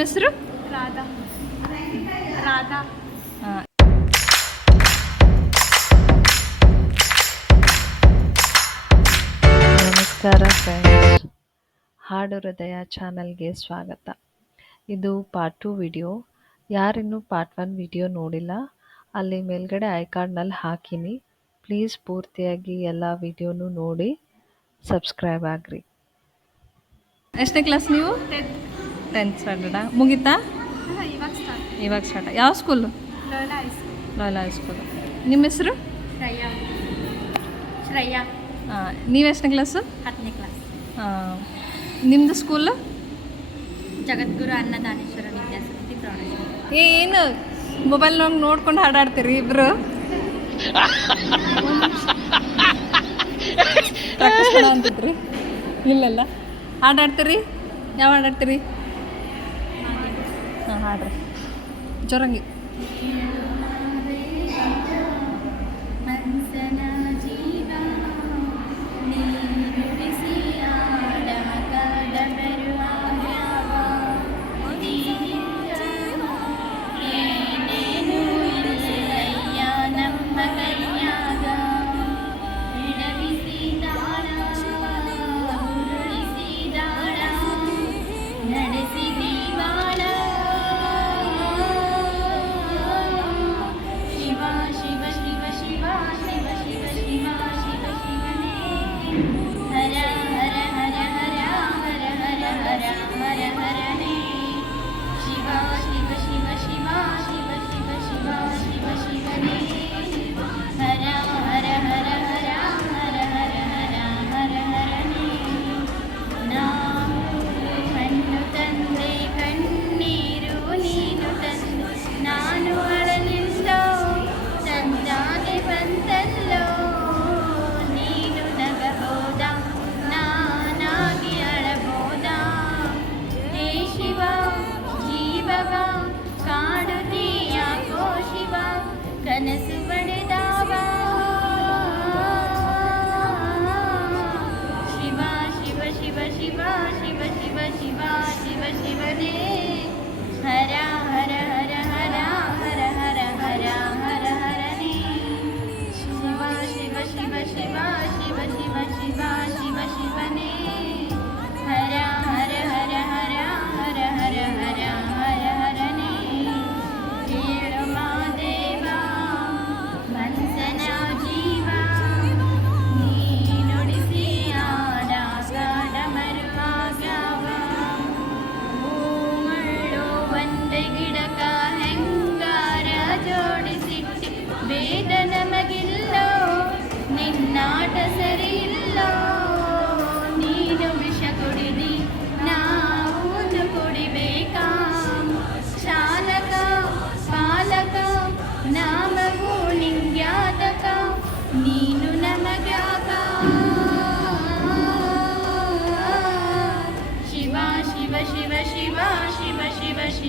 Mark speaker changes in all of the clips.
Speaker 1: ಹೆಸರು?
Speaker 2: ರಾಧಾ. ರಾಧಾ.
Speaker 3: ನಮಸ್ಕಾರ ಫ್ರೆಂಡ್ಸ್ ಹಾಡು ಹೃದಯ ಚಾನಲ್ಗೆ ಸ್ವಾಗತ. ಇದು ಪಾರ್ಟ್ ಟು ವಿಡಿಯೋ ಯಾರಿನ್ನೂ ಪಾರ್ಟ್ ಒನ್ ವಿಡಿಯೋ ನೋಡಿಲ್ಲ. ಅಲ್ಲಿ ಮೇಲ್ಗಡೆ ಐ ಕಾರ್ಡ್ನಲ್ಲಿ ಹಾಕಿನಿ. ಪ್ಲೀಸ್ ಪೂರ್ತಿಯಾಗಿ ಎಲ್ಲ ವಿಡಿಯೋನು ನೋಡಿ. ಸಬ್ಸ್ಕ್ರೈಬ್ ಆಗ್ರಿ.
Speaker 1: ಎಷ್ಟನೇ ಕ್ಲಾಸ್ ನೀವು? ಟೆಂತ್ ಸ್ಟ್ಯಾಂಡರ್ಡಾ ಮುಗೀತಾ?
Speaker 2: ಇವಾಗ ಸ್ಟಾರ್ಟ್
Speaker 1: ಯಾವ ಸ್ಕೂಲು ಲಾಯಲ್ ಹೈಸ್ಕೂಲು ನಿಮ್ಮ ಹೆಸರು?
Speaker 2: ಶ್ರೇಯಾ.
Speaker 1: ನೀವು ಎಷ್ಟನೇ ಕ್ಲಾಸು
Speaker 2: ಹತ್ತನೇ ಕ್ಲಾಸ್
Speaker 1: ನಿಮ್ಮದು ಸ್ಕೂಲು
Speaker 2: ಜಗದ್ಗುರು ಅನ್ನದಾನೇಶ್ವರ ವಿದ್ಯಾಸಂಸ್ಥೆ ಪ್ರೌಢಶಾಲೆ
Speaker 1: ಏನು? ಮೊಬೈಲ್ ನೋಡ್ಕೊಂಡು ಹಾಡಾಡ್ತೀರಿ ಇಬ್ರು? ಪ್ರಾಕ್ಟೀಸ್ ಮಾಡೋ ಅಂತಿದ್ರಿ ಇಲ್ಲಲ್ಲ. ಹಾಡಾಡ್ತೀರಿ? ಯಾವ ಹಾಡಾಡ್ತೀರಿ? ಹಾಂ ಹಾಡ್ರಿ. ಜೋರಂಗಿ.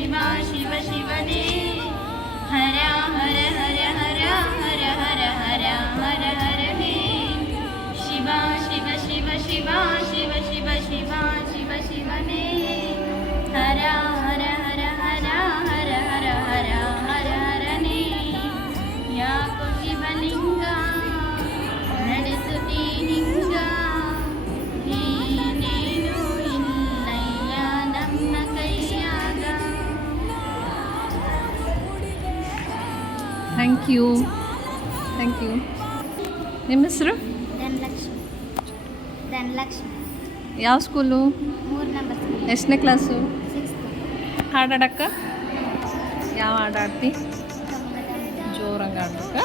Speaker 2: शिवा शिव शिवने हरा हर हर हर हर हर हर हर हर हे शिवा शिव शिव शिवा शिव शिव शिवा शिव शिवने हरा
Speaker 1: ಥ್ಯಾಂಕ್ ಯು. ಥ್ಯಾಂಕ್ ಯು ನಿಮ್ಮ ಹೆಸರು?
Speaker 2: ಧನಲಕ್ಷ್ಮಿ. ಧನಲಕ್ಷ್ಮಿ.
Speaker 1: ಯಾವ ಸ್ಕೂಲು ಎಷ್ಟನೇ ಕ್ಲಾಸು
Speaker 2: ಹಾಡು
Speaker 1: ಹಾಡಾಡಕ್ಕ ಯಾವ ಹಾಡಾಡ್ತಿ ಜೋರಂಗೆ ಆಡ್ಬೇಕಾ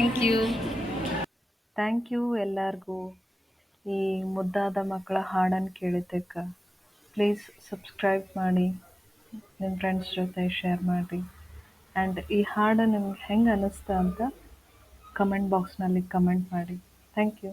Speaker 1: ಥ್ಯಾಂಕ್ ಯು
Speaker 3: ಥ್ಯಾಂಕ್ ಯು ಎಲ್ಲರಿಗೂ. ಈ ಮುದ್ದಾದ ಮಕ್ಕಳ ಹಾಡನ್ನು ಕೇಳಿದ್ದಕ್ಕೆ ಪ್ಲೀಸ್ ಸಬ್ಸ್ಕ್ರೈಬ್ ಮಾಡಿ. ನಿಮ್ಮ ಫ್ರೆಂಡ್ಸ್ ಜೊತೆ ಶೇರ್ ಮಾಡಿ. ಆ್ಯಂಡ್ ಈ ಹಾಡು ನಿಮ್ಗೆ ಹೆಂಗೆ ಅನ್ನಿಸ್ತಾ ಅಂತ ಕಮೆಂಟ್ ಬಾಕ್ಸ್ನಲ್ಲಿ ಕಮೆಂಟ್ ಮಾಡಿ. Thank you